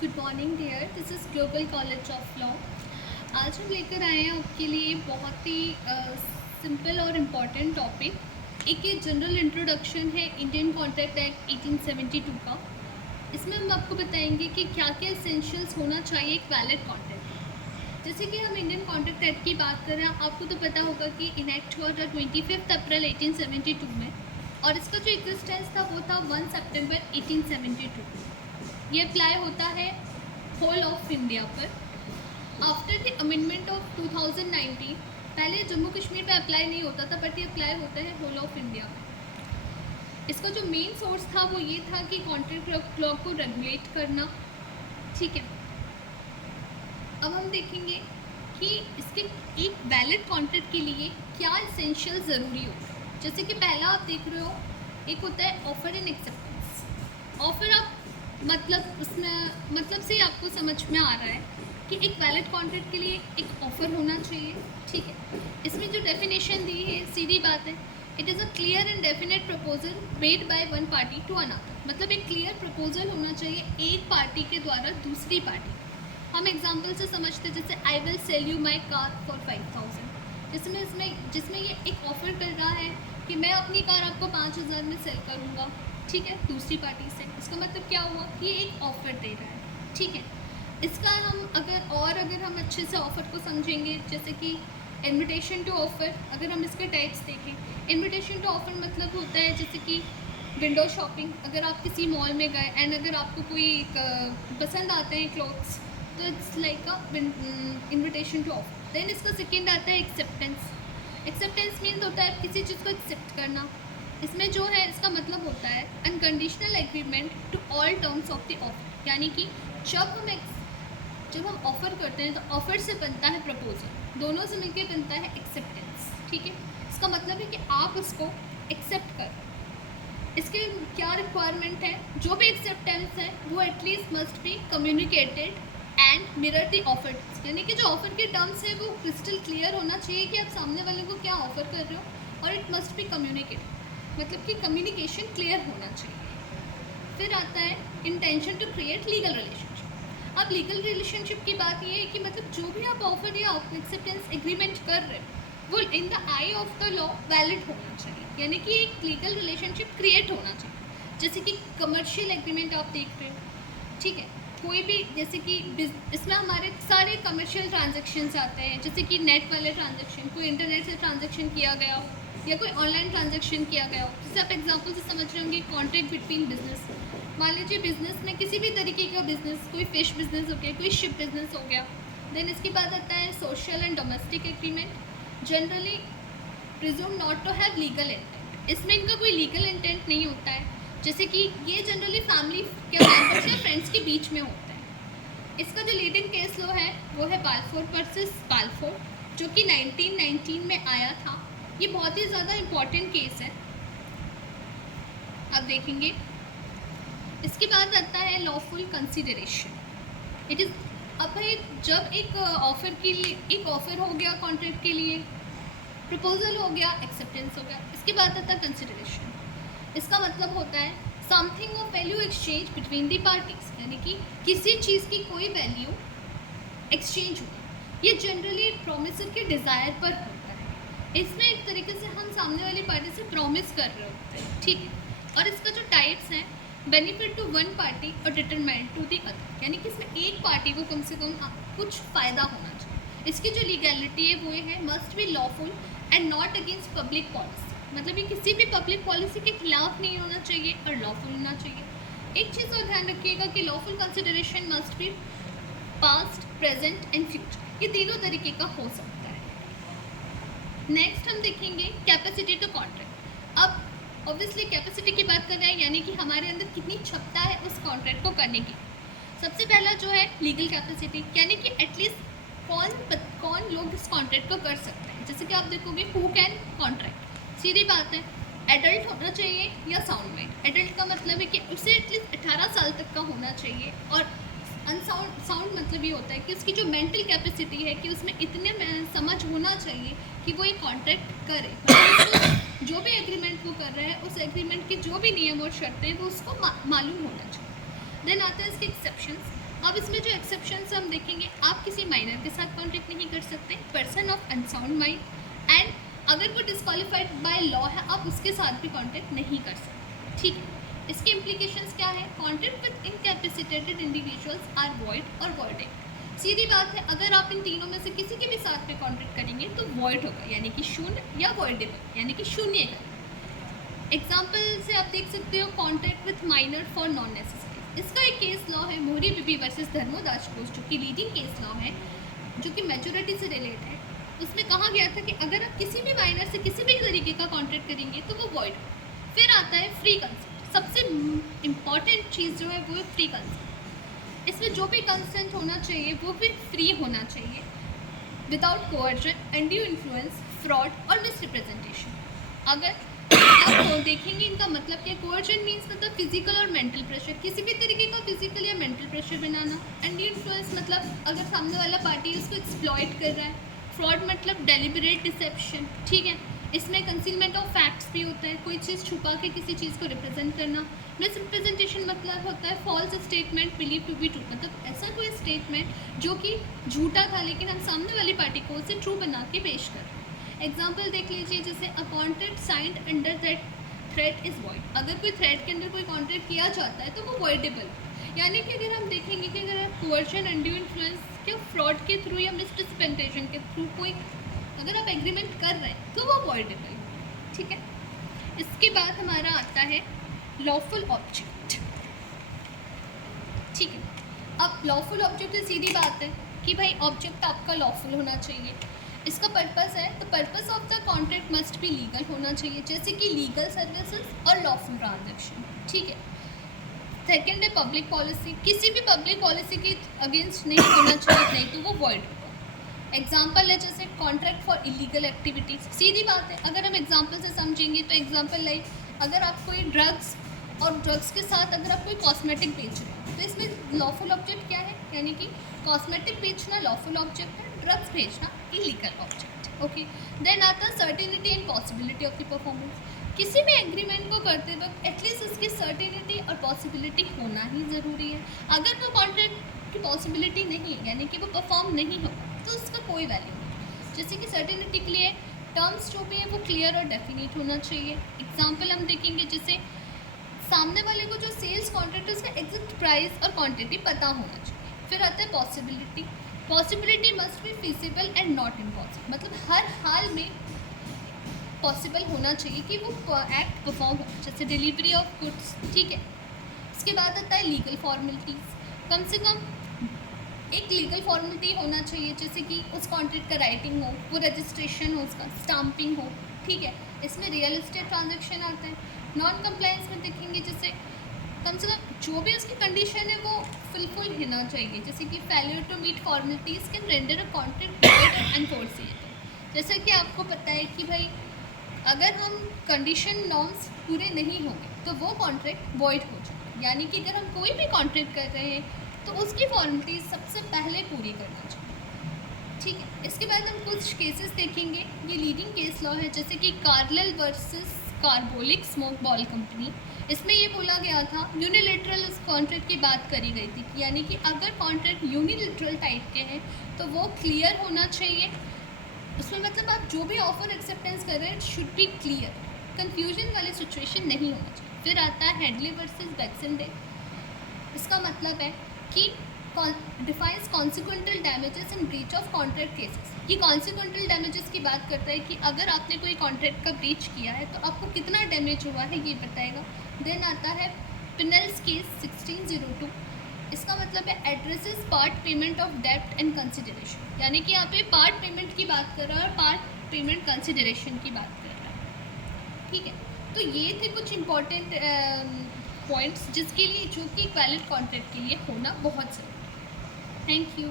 Good morning dear, this is global college of law. आज हम लेकर आए हैं आपके लिए बहुत ही सिंपल और इम्पॉर्टेंट टॉपिक। एक ये जनरल इंट्रोडक्शन है इंडियन कॉन्ट्रैक्ट एक्ट 1872 का। इसमें हम आपको बताएंगे कि क्या क्या एसेंशियल्स होना चाहिए एक वैलिड कॉन्ट्रैक्ट। जैसे कि हम इंडियन कॉन्ट्रैक्ट एक्ट की बात कर रहे हैं, आपको तो पता होगा कि इनेक्ट हुआ था 25 अप्रैल 1872 में, और इसका जो एग्जिस्टेंस था वो था 1 सितंबर 1872। ये अप्लाई होता है होल ऑफ इंडिया पर। आफ्टर द अमेंडमेंट ऑफ 2019, पहले जम्मू कश्मीर पे अप्लाई नहीं होता था, बट ये अप्लाई होता है होल ऑफ इंडिया में। इसका जो मेन सोर्स था वो ये था कि कॉन्ट्रैक्ट लॉ को रेगुलेट करना। ठीक है, अब हम देखेंगे कि इसके एक वैलिड कॉन्ट्रैक्ट के लिए क्या एसेंशियल ज़रूरी होता है। जैसे कि पहला आप देख रहे हो, एक होता है ऑफर एंड एक्सेप्टेंस। ऑफर आप मतलब उसमें मतलब से आपको समझ में आ रहा है कि एक वैलिड कॉन्ट्रैक्ट के लिए एक ऑफर होना चाहिए। ठीक है, इसमें जो डेफिनेशन दी है सीधी बात है, it is a clear and definite proposal made by one party to another. मतलब एक क्लियर प्रपोजल होना चाहिए एक पार्टी के द्वारा दूसरी पार्टी। हम एग्जाम्पल से समझते, जैसे I will sell you my car for 5000। जिसमें ये एक ऑफर कर रहा है कि मैं अपनी कार आपको 5000 में सेल करूँगा। ठीक है, दूसरी पार्टी से। इसका मतलब क्या हुआ कि ये एक ऑफ़र दे रहा है। ठीक है, इसका अगर हम अच्छे से ऑफ़र को समझेंगे, जैसे कि इनविटेशन टू ऑफ़र, अगर हम इसके टाइप्स देखें, इनविटेशन टू ऑफ़र मतलब होता है जैसे कि विंडो शॉपिंग। अगर आप किसी मॉल में गए एंड अगर आपको कोई पसंद आते हैं क्लोथ्स, तो it's like a invitation to offer. Then इसका सेकेंड आता है एक्सेप्टेंस। एक्सेप्टेंस मीन्स होता है किसी चीज़ को एक्सेप्ट करना। इसमें जो है इसका मतलब होता है unconditional agreement to all terms of the offer. यानी कि जब हम ऑफ़र करते हैं तो ऑफ़र से बनता है प्रपोजल, दोनों से मिलकर बनता है एक्सेप्टेंस। ठीक है, इसका मतलब है कि आप उसको एक्सेप्ट कर। इसके क्या रिक्वायरमेंट है, जो भी एक्सेप्टेंस है वो at least must be communicated and mirror the offer. यानी कि जो ऑफर के टर्म्स है वो क्रिस्टल क्लियर होना चाहिए कि आप सामने वाले को क्या ऑफर कर रहे हो, और इट मस्ट बी कम्युनिकेटेड, मतलब कि कम्युनिकेशन क्लियर होना चाहिए। फिर आता है intention to create legal relationship. अब लीगल रिलेशनशिप की बात ये है कि मतलब जो भी आप ऑफर या एक्सेप्टेंस एग्रीमेंट कर रहे हो वो in the I of the law valid होना चाहिए, यानी कि एक लीगल रिलेशनशिप क्रिएट होना चाहिए। जैसे कि कमर्शियल एग्रीमेंट आप देख रहे हो, ठीक है, कोई भी, जैसे कि इसमें हमारे सारे कमर्शियल ट्रांजेक्शन्स आते हैं, जैसे कि नेट वाले ट्रांजेक्शन, कोई इंटरनेट से ट्रांजेक्शन किया गया हो या कोई ऑनलाइन ट्रांजेक्शन किया गया हो। जैसे आप एग्जांपल से समझ रहे होंगे, कॉन्ट्रैक्ट बिटवीन बिजनेस। मान लीजिए बिजनेस में किसी भी तरीके का बिजनेस, कोई फिश बिजनेस हो गया, कोई शिप बिजनेस हो गया। देन इसके बाद आता है social and domestic agreement, generally presume not to have legal intent. इसमें इनका कोई लीगल इंटेंट नहीं होता है, जैसे कि ये जनरली फैमिली के मेंबर्स या फ्रेंड्स के बीच में होता है। इसका जो लीडिंग केस लो है वो है बाल्फोर वर्सेस बाल्फोर, जो कि 1919 में आया था। ये बहुत ही ज़्यादा इम्पॉर्टेंट केस है, आप देखेंगे। इसके बाद आता है लॉफुल कंसिडरेशन। इट इज़ अब भाई जब एक ऑफ़र के लिए, एक ऑफ़र हो गया कॉन्ट्रैक्ट के लिए, प्रपोजल हो गया, एक्सेप्टेंस हो गया, इसके बाद आता है कंसिडरेशन। इसका मतलब होता है something of value exchange between the parties, यानी कि किसी चीज़ की कोई वैल्यू एक्सचेंज हुई। ये जनरली प्रोमिसर के डिज़ायर पर होता है। इसमें एक तरीके से हम सामने वाली पार्टी से प्रॉमिस कर रहे होते हैं। ठीक है, और इसका जो टाइप्स हैं, बेनिफिट टू वन पार्टी और डिटरमाइंड टू दी अदर, यानी कि इसमें एक पार्टी को कम से कम कुछ फ़ायदा होना चाहिए। इसकी जो लीगैलिटी है वो ये है, must be lawful and not against public policy. मतलब ये किसी भी पब्लिक पॉलिसी के खिलाफ नहीं होना चाहिए और लॉफुल होना चाहिए। एक चीज़ और ध्यान रखिएगा कि lawful consideration must be past, present and future, ये तीनों तरीके का हो सकता है। नेक्स्ट हम देखेंगे कैपेसिटी टू कॉन्ट्रैक्ट। अब ऑब्वियसली कैपेसिटी की बात कर रहे हैं, यानी कि हमारे अंदर कितनी क्षमता है उस कॉन्ट्रैक्ट को करने की। सबसे पहला जो है लीगल कैपेसिटी, यानी कि एटलीस्ट कौन लोग इस कॉन्ट्रैक्ट को कर सकते हैं। जैसे कि आप देखोगे हु कैन कॉन्ट्रैक्ट, सीधी बात है, एडल्ट होना चाहिए या साउंड माइंड। एडल्ट का मतलब है कि उसे एटलीस्ट 18 साल तक का होना चाहिए, और साउंड मतलब ये होता है कि उसकी जो मेंटल कैपेसिटी है कि उसमें इतने समझ होना चाहिए कि वो ये कॉन्ट्रैक्ट करे, मतलब जो भी एग्रीमेंट वो कर रहा है उस एग्रीमेंट के जो भी नियम और शर्तें हैं वो उसको मालूम होना चाहिए। देन आता है इसके एक्सेप्शंस। अब इसमें जो एक्सेप्शंस हम देखेंगे, आप किसी माइनर के साथ कॉन्ट्रैक्ट नहीं कर सकते, person of unsound mind, and अगर कोई डिस्क्वालीफाइड बाय लॉ है आप उसके साथ भी कॉन्ट्रैक्ट नहीं कर सकते। ठीक है, इसके इम्प्लीकेशंस क्या है? Contract with incapacitated individuals are void और वॉइडेड। सीधी बात है, अगर आप इन तीनों में से किसी के भी साथ में कॉन्ट्रैक्ट करेंगे तो वॉइड होगा, यानी कि शून्य, या वॉइडेबल यानी कि शून्य का। एग्जाम्पल से आप देख सकते हो contract with minor for non necessary. इसका एक केस लॉ है मोहरी बीबी वर्सेस धर्मोदास कोर्स, जो कि लीडिंग केस लॉ है, जो कि मेजोरिटी से रिलेट है। उसमें कहा गया था कि अगर आप किसी भी माइनर से किसी भी तरीके का कॉन्ट्रैक्ट करेंगे तो वो वॉइड हो। फिर आता है फ्री कंसेंट। सबसे इम्पॉर्टेंट चीज़ जो है वो है फ्री कंसेंट। इसमें जो भी कंसेंट होना चाहिए वो भी फ्री होना चाहिए, without coercion, undue influence, fraud और मिसरिप्रेजेंटेशन। अगर आप देखेंगे इनका मतलब क्या, कोअर्जन मीन्स मतलब फिजिकल और मेंटल प्रेशर, किसी भी तरीके का फिजिकल या मेंटल प्रेशर बनाना। अनड्यू इन्फ्लुएंस मतलब अगर सामने वाला पार्टी उसको एक्सप्लॉइट कर रहा है। फ्रॉड मतलब डेलिबरेट डिसेप्शन। ठीक है, इसमें कंसीलमेंट ऑफ फैक्ट्स भी होता है, कोई चीज़ छुपा के किसी चीज़ को रिप्रेजेंट करना। मिसरिप्रेजेंटेशन मतलब होता है false statement believe to be true, मतलब ऐसा कोई स्टेटमेंट जो कि झूठा था लेकिन हम सामने वाली पार्टी को उसे ट्रू बना के पेश कर रहे हैं। एग्जाम्पल देख लीजिए, जैसे a contract signed under that threat is void. अगर कोई थ्रेट के अंदर कोई कॉन्ट्रैक्ट किया जाता है तो वो वॉइडेबल, यानी कि अगर हम देखेंगे कि अगर कोअर्जन, अनड्यू इन्फ्लुएंस क्या फ्रॉड के थ्रू या मिसरिप्रेजेंटेशन के थ्रू कोई अगर आप एग्रीमेंट कर रहे हैं तो वो वॉइडेबल। ठीक है, इसके बाद हमारा आता है लॉफुल ऑब्जेक्ट। ठीक है, अब लॉफुल ऑब्जेक्ट सीधी बात है कि भाई ऑब्जेक्ट आपका लॉफुल होना चाहिए। इसका पर्पस है, तो purpose of the contract must भी लीगल होना चाहिए, जैसे कि लीगल सर्विसेज और लॉफुल ट्रांजैक्शन। ठीक है, सेकेंड है पब्लिक पॉलिसी, किसी भी पब्लिक पॉलिसी के अगेंस्ट नहीं होना चाहिए, नहीं तो वो वॉइड होगा। एग्जाम्पल है जैसे कॉन्ट्रैक्ट फॉर इलीगल एक्टिविटीज़। सीधी बात है, अगर हम एग्जाम्पल से समझेंगे तो एग्जाम्पल लाइक अगर आप कोई ड्रग्स और ड्रग्स के साथ अगर आप कोई कॉस्मेटिक बेच रहे हो तो इसमें लॉफुल ऑब्जेक्ट क्या है, यानी कि कॉस्मेटिक बेचना लॉफुल ऑब्जेक्ट है, ड्रग्स बेचना इलीगल ऑब्जेक्ट। ओके, देन आता है certainty and possibility of the performance. किसी भी एग्रीमेंट को करते वक्त एटलीस्ट उसकी सर्टेनिटी और पॉसिबिलिटी होना ही ज़रूरी है। अगर वो कॉन्ट्रैक्ट की पॉसिबिलिटी नहीं है, यानी कि वो परफॉर्म नहीं होगा, तो उसका कोई वैल्यू नहीं। जैसे कि सर्टेनिटी के लिए टर्म्स जो भी है वो क्लियर और डेफिनेट होना चाहिए। एग्जाम्पल हम देखेंगे, जैसे सामने वाले को जो सेल्स कॉन्ट्रैक्ट है उसका एग्जैक्ट प्राइस और क्वांटिटी पता होना चाहिए। फिर आता है possibility. Possibility must be feasible and not impossible, मतलब हर हाल में पॉसिबल होना चाहिए कि वो एक्ट परफॉर्म हो, जैसे डिलीवरी ऑफ गुड्स। ठीक है, इसके बाद आता है लीगल फॉर्मेलिटीज़। कम से कम एक लीगल फॉर्मेलिटी होना चाहिए, जैसे कि उस कॉन्ट्रैक्ट का राइटिंग हो, वो रजिस्ट्रेशन हो, उसका स्टाम्पिंग हो। ठीक है, इसमें रियल एस्टेट ट्रांजेक्शन आता है। नॉन कंप्लायंस में देखेंगे, जैसे कम से कम जो भी उसकी कंडीशन है वो फुलफिल होना चाहिए, जैसे कि failure to meet formalities can render a contract void और अनफोर्सिएबल। जैसे कि आपको पता है कि भाई अगर हम कंडीशन नॉर्म्स पूरे नहीं होंगे तो वो कॉन्ट्रैक्ट वॉइड हो जाए, यानी कि अगर हम कोई भी कॉन्ट्रैक्ट कर रहे हैं तो उसकी फॉर्मेलिटीज सबसे पहले पूरी करना चाहिए। ठीक है, इसके बाद हम कुछ केसेस देखेंगे, ये लीडिंग केस लॉ है, जैसे कि कार्लेल versus carbolic smoke ball company. इसमें ये बोला गया था, यूनिलेटरल उस कॉन्ट्रैक्ट की बात करी गई थी, यानी कि अगर कॉन्ट्रैक्ट यूनिलेटरल टाइप के हैं तो वो क्लियर होना चाहिए। उसमें मतलब आप जो भी ऑफर एक्सेप्टेंस कर रहे हैं it should be clear, confusion वाली सिचुएशन नहीं होना चाहिए। फिर आता है हेडली वर्सेस बैक्सेंडे। इसका मतलब है कि defines कॉन्सिक्वेंटल damages in breach of contract cases. ये कॉन्सिक्वेंटल डैमेजेस की बात करता है कि अगर आपने कोई कॉन्ट्रैक्ट का ब्रीच किया है तो आपको कितना डैमेज हुआ है ये बताएगा। देन आता है पिनल्स केस 1602। इसका मतलब है एड्रेसेस पार्ट पेमेंट ऑफ डेब्ट एंड कंसिडरेशन, यानी कि यहाँ पे पार्ट पेमेंट की बात कर रहा है और पार्ट पेमेंट कंसिडरेशन की बात कर रहा है। ठीक है, तो ये थे कुछ इम्पॉर्टेंट पॉइंट्स जिसके लिए जो कि एक वैलिड कॉन्ट्रैक्ट के लिए होना बहुत ज़रूरी है। Thank you.